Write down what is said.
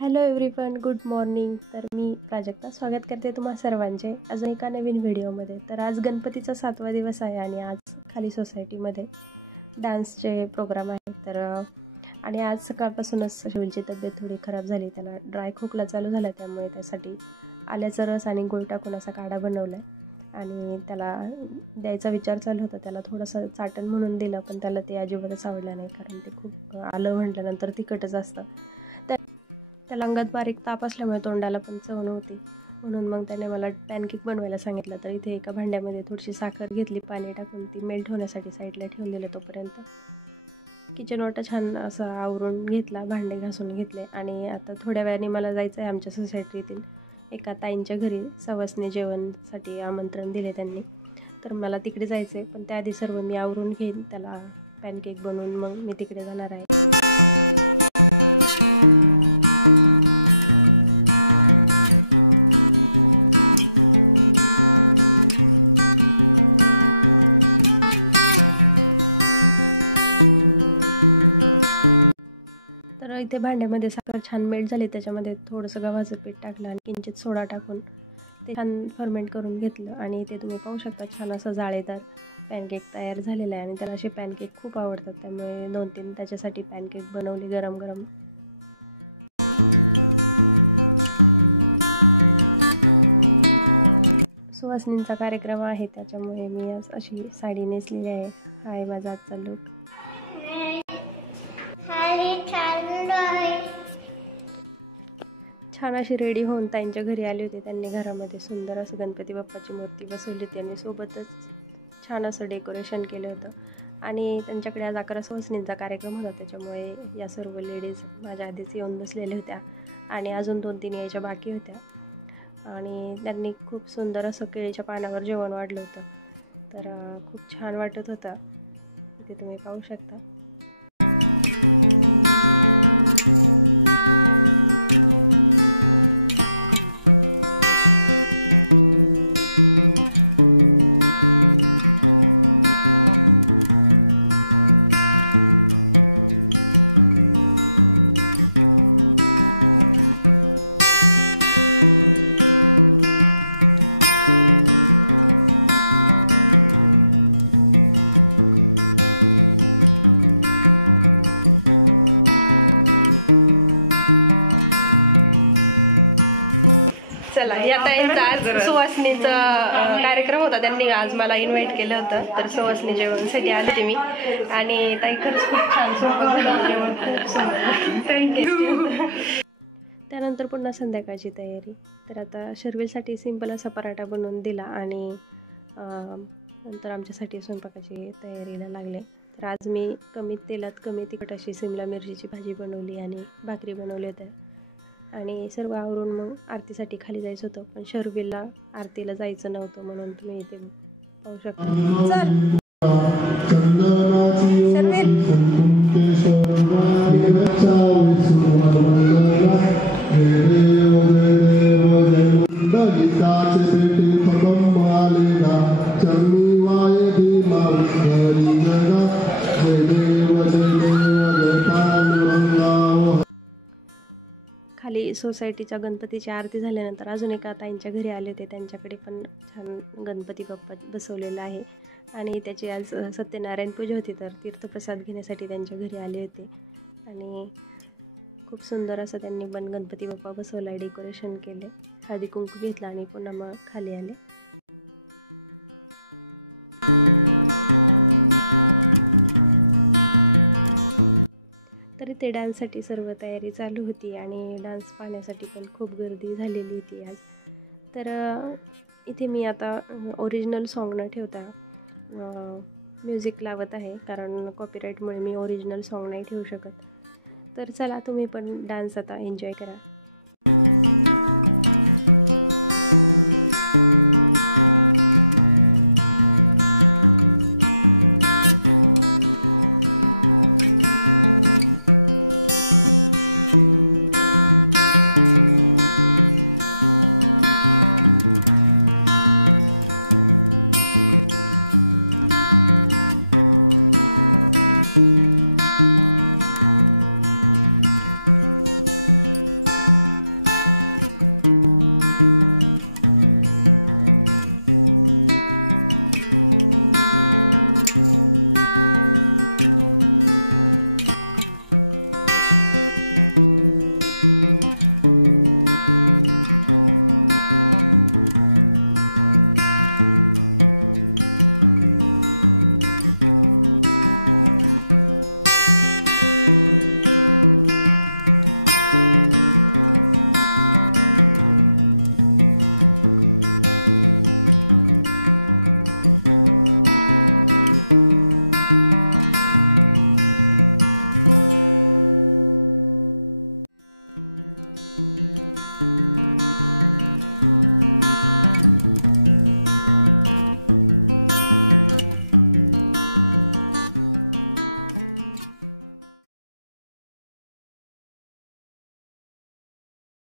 Hello everyone, good morning. तर मी प्राजक्ता स्वागत करते तुम्हा सर्वांचे अजून एका नवीन व्हिडिओमध्ये. तर आज गणपतीचा 7वा दिवस आहे आणि आज खाली सोसायटीमध्ये डान्सचे प्रोग्राम आहे. तर आणि आज सकाळपासूनच शिवची तब्येत थोडी खराब झाली, त्याला ड्राय खोकला चालू झाला, त्यामुळे त्यासाठी आल्याचा रस आणि गुळ टाकून असा काढा बनवला आणि त्याला द्यायचा विचार चालू होता. त्याला थोडंसं चाटण म्हणून दिलं, पण त्याला ते अजिबातच आवडलं नाही, कारण ते खूप आलं म्हटल्यानंतर तिखटच असतं. त्याला अंगात बारीक ताप असल्यामुळे तोंडाला पण चव नव्हती, म्हणून मग त्याने मला पॅनकेक बनवायला सांगितलं. तर इथे एका भांड्यामध्ये थोडीशी साखर घेतली, पाणी टाकून ती मेल्ट होण्यासाठी साईडला ठेवून दिलं. तोपर्यंत किचन वाटा छान असं आवरून घेतला, भांडे घासून घेतले आणि आता थोड्या वेळाने मला जायचं आहे आमच्या सोसायटीतील एका ताईंच्या घरी. सवासणी जेवणसाठी आमंत्रण दिले त्यांनी, तर मला तिकडे जायचं आहे. पण त्याआधी सर्व मी आवरून घेईन, त्याला पॅनकेक बनवून मग मी तिकडे जाणार आहे. इथे भांड्यामध्ये साखर छान मेल्ट झाली, त्याच्यामध्ये थोडंसं गव्हाचं पीठ टाकलं आणि किंचित सोडा टाकून ते छान फर्मेंट करून घेतलं. आणि इथे तुम्ही पाहू शकता छान असं जाळेदार पॅनकेक तयार झालेलं आहे आणि त्याला असे पॅनकेक खूप आवडतात, त्यामुळे 2-3 त्याच्यासाठी पॅनकेक बनवले गरम गरम. सुवासिनींचा कार्यक्रम आहे, त्याच्यामुळे मी आज अशी साडी नेसलेली आहे. हाय माझा आजचा लूक. छान अशी रेडी होऊन ताईंच्या घरी आली होती. त्यांनी घरामध्ये सुंदर असं गणपती बाप्पाची मूर्ती बसवली होती आणि सोबतच छान असं डेकोरेशन केलं होतं. आणि त्यांच्याकडे आज 11 सुवासिनींचा कार्यक्रम होता, त्याच्यामुळे या सर्व लेडीज माझ्या आधीच येऊन बसलेल्या होत्या आणि अजून 2-3 यायच्या बाकी होत्या. आणि त्यांनी खूप सुंदर असं केळीच्या पानावर जेवण वाढलं होतं, तर खूप छान वाटत होतं, ते तुम्ही पाहू शकता. सुवासिनीचा कार्यक्रम होता, त्यांनी आज मला इन्व्हाइट केलं होतं, तर सुवासिनी जेवणसाठी आले होते मी. आणि ताई खरंच खूप छान स्वयंपाक झाला, खूप सुंदर. त्यानंतर पुन्हा संध्याकाळची तयारी. तर आता शर्विलसाठी सिंपल असा पराठा बनवून दिला आणि नंतर आमच्यासाठी स्वयंपाकाची तयारीला लागले. तर आज मी कमी तेलात कमी तिखट अशी शिमला मिरचीची भाजी बनवली आणि भाकरी बनवले होते. आणि सर्व आवरून मग आरतीसाठी खाली जायचं होतं, पण शर्विलला आरतीला जायचं नव्हतं, म्हणून तुम्ही इथे पाहू शकता. चल शर्विल. खाली सोसायटीच्या गणपतीची आरती झाल्यानंतर अजून एका ताईंच्या घरी आले होते, त्यांच्याकडे पण छान गणपती बाप्पा बसवलेला आहे आणि त्याची आज सत्यनारायण पूजा होती, तर तीर्थप्रसाद घेण्यासाठी त्यांच्या घरी आले होते. आणि खूप सुंदर असं त्यांनी पण गणपती बाप्पा बसवला, डेकोरेशन केलं, हळदी कुंकू घेतला आणि पुन्हा मग खाली आले. ते डान्ससाठी सर्व तयारी चालू होती आणि डान्स पाहण्यासाठी पण खूप गर्दी झालेली होती आज. तर इथे मी आता ओरिजिनल सॉन्ग न ठेवता म्युझिक लावत आहे, कारण कॉपीराईटमुळे मी ओरिजिनल सॉन्ग नाही ठेवू शकत. तर चला तुम्ही पण डान्स आता एन्जॉय करा.